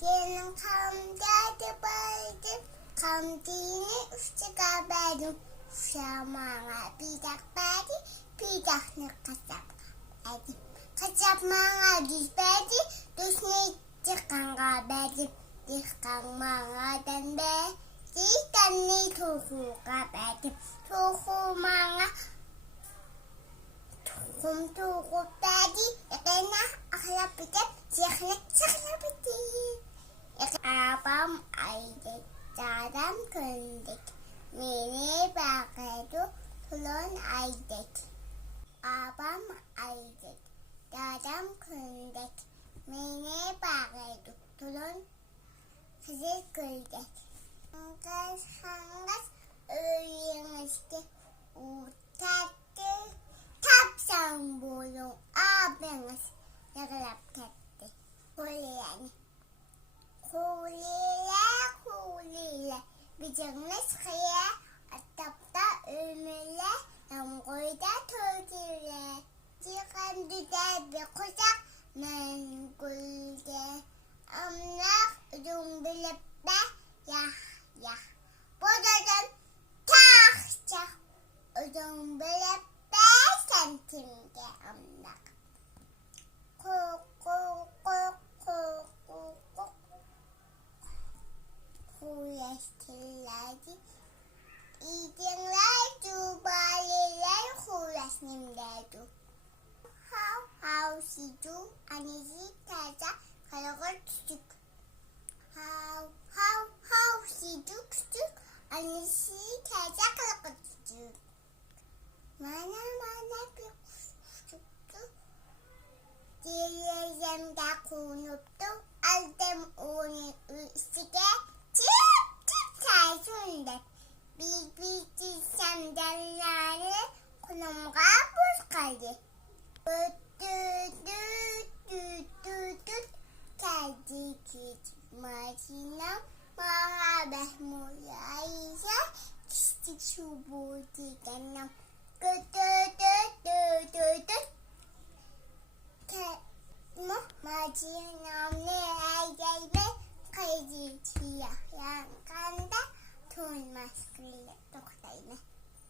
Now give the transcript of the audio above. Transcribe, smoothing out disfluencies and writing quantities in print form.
Gelin kamda baydım. Kamdini üstüne verdim. Uşağıma bir verdi. Bir dakika kasap verdim. Kasap bana düz verdi. Düzüne çıkan verdim. Çıkan bana verdi. Tane tohumu verdim. Tohumu bana tohum verdi. Ekene aklap bitip zihnet çıkla bitti. Abam aydı. Dadam kındık. Mene bakıyordu. Tulun aydık. Abam aydı. Dadam kındık. Mene bakıyordu. Tulun kızı kıldık. Hangas öğrenmişti. Utattı. Tapsan bulun. Abimiz yakalap gitti. Kuleyeni. Kulile. Bizimiz kıya atapta ölmüyle. Yamgoyda törgüyle. Çıkan düzel bir kuşak mengulde. Amlak uzun bilip de yah. Bodadan tahça. Uzun bilip de sentimde amlak. Kuk. Kuyastillerdi. İdinler cubaliler kuyasnimlerdi. Hav sidu annesi teyze karalar küçük. Hav sidu küçük annesi teyze karalar küçük. Mana bir kuşçuktu. Dileğimde konuptu. Aldım onu üstüne. Çıp sayesinde. Bir çizsem derleri kulağıma buz kaldı. Geldi maşinam bana behmulaysa kistik şubu dikenam. Maşinam ne ayaybe kaydı siyah yankanda tun maskeli toktayını.